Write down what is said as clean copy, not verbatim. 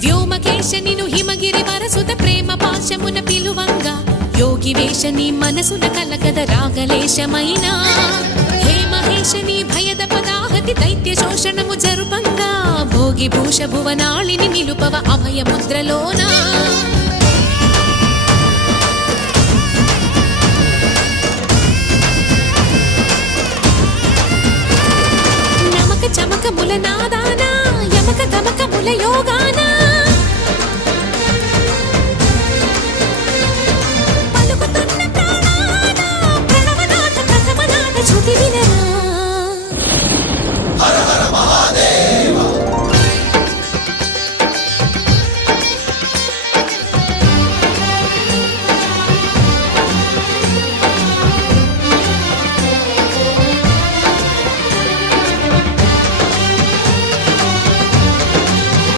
వ్యోమకేశ నిను హిమగిరి వరసుత ప్రేమ పాశమున పిలువంగా యోగి వేషని మనసున కలకద రాగలేశమైనా హే మహేశని భయద పదాహతి దైత్య శోషణము జరుపంగా భోగి భూష భువనాళిని నిలుపవ అభయ ముద్రలోనా నమక చమక ముల నాదానా యమక గమక ముల యోగానా